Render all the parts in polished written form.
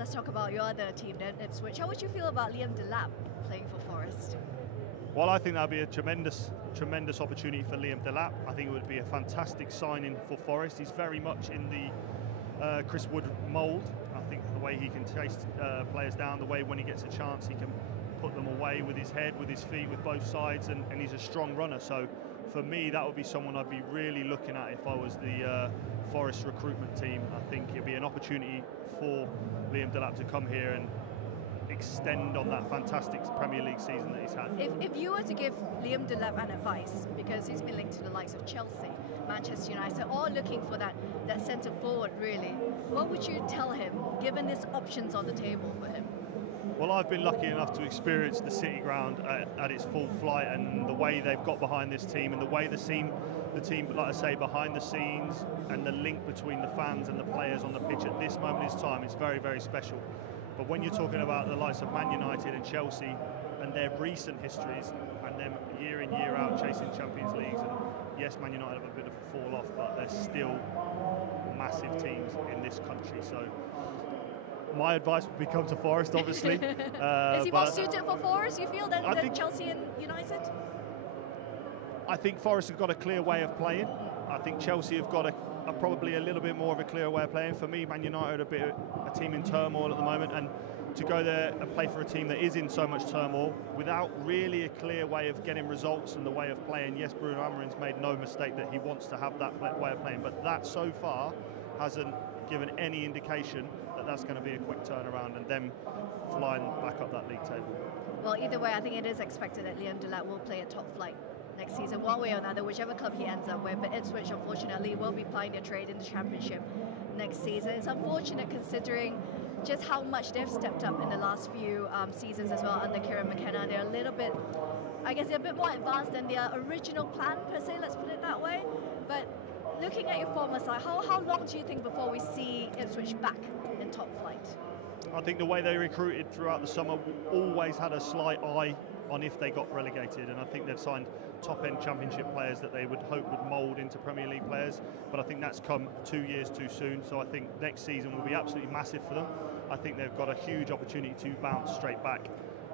let's talk about your other team then, Ipswich. How would you feel about Liam Delap playing for Forest? Well, I think that would be a tremendous opportunity for Liam Delap. I think it would be a fantastic signing for Forest. He's very much in the Chris Wood mould. I think the way he can chase players down, the way when he gets a chance he can put them away with his head, with his feet, with both sides, and he's a strong runner. So for me, that would be someone I'd be really looking at if I was the Forest recruitment team. I think it'd be an opportunity for Liam Delap to come here and extend on that fantastic Premier League season that he's had. If you were to give Liam Delap an advice, because he's been linked to the likes of Chelsea, Manchester United, all looking for that centre forward really, what would you tell him, given these options on the table for him? Well, I've been lucky enough to experience the City Ground at its full flight, and the way they've got behind this team, and the way the team, like I say, behind the scenes, and the link between the fans and the players on the pitch at this moment in time, it's very, very special. But when you're talking about the likes of Man United and Chelsea and their recent histories, and them year in, year out chasing Champions Leagues, and yes, Man United have a bit of a fall off, but they're still massive teams in this country. So my advice would be come to Forest, obviously. Is he more suited for Forest, you feel, than Chelsea and United? I think Forest have got a clear way of playing. I think Chelsea have got probably a little bit more of a clear way of playing. For me, Man United are a team in turmoil at the moment, and to go there and play for a team that is in so much turmoil without really a clear way of getting results and the way of playing. Yes, Bruno Amorim's made no mistake that he wants to have that way of playing, but that so far hasn't given any indication that that's going to be a quick turnaround and them flying back up that league table. Well, either way, I think it is expected that Liam Delap will play at top flight next season, one way or another, whichever club he ends up with. But Ipswich, unfortunately, will be plying their trade in the Championship next season. It's unfortunate considering just how much they've stepped up in the last few seasons as well under Kieran McKenna. They're a little bit, I guess they're a bit more advanced than their original plan per se, let's put it that way. But looking at your former side, how long do you think before we see Ipswich back in top flight? I think the way they recruited throughout the summer always had a slight eye on if they got relegated, and I think they've signed top-end Championship players that they would hope would mould into Premier League players, but I think that's come 2 years too soon. So I think next season will be absolutely massive for them. I think they've got a huge opportunity to bounce straight back,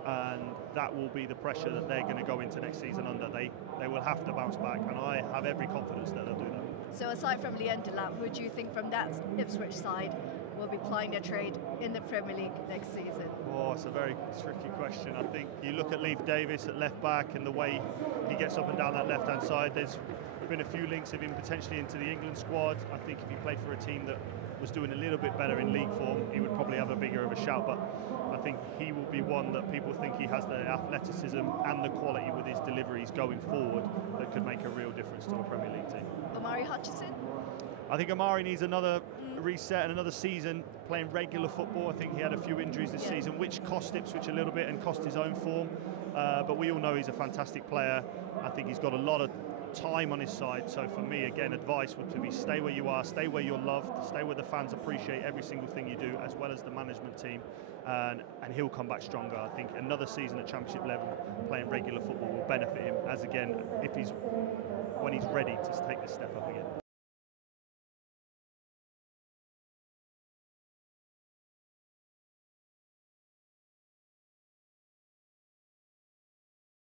and that will be the pressure that they're going to go into next season under. They will have to bounce back, and I have every confidence that they'll do that. So aside from Liam Delap, who do you think from that Ipswich side will be plying their trade in the Premier League next season? Oh, it's a very tricky question. I think you look at Leif Davis at left back and the way he gets up and down that left-hand side. There's been a few links of him potentially into the England squad. I think if he played for a team that was doing a little bit better in league form, he would probably have a bigger of a shout. But I think he will be one that people think he has the athleticism and the quality with his deliveries going forward that could make a real difference to a Premier League team. Omari Hutchinson? I think Omari needs another reset and another season playing regular football. I think he had a few injuries this season, which cost Ipswich a little bit and cost his own form. But we all know he's a fantastic player. I think he's got a lot of time on his side. So for me, again, advice would be stay where you are, stay where you're loved, stay where the fans appreciate every single thing you do, as well as the management team, and he'll come back stronger. I think another season at Championship level playing regular football will benefit him, as again, when he's ready to take this step up again.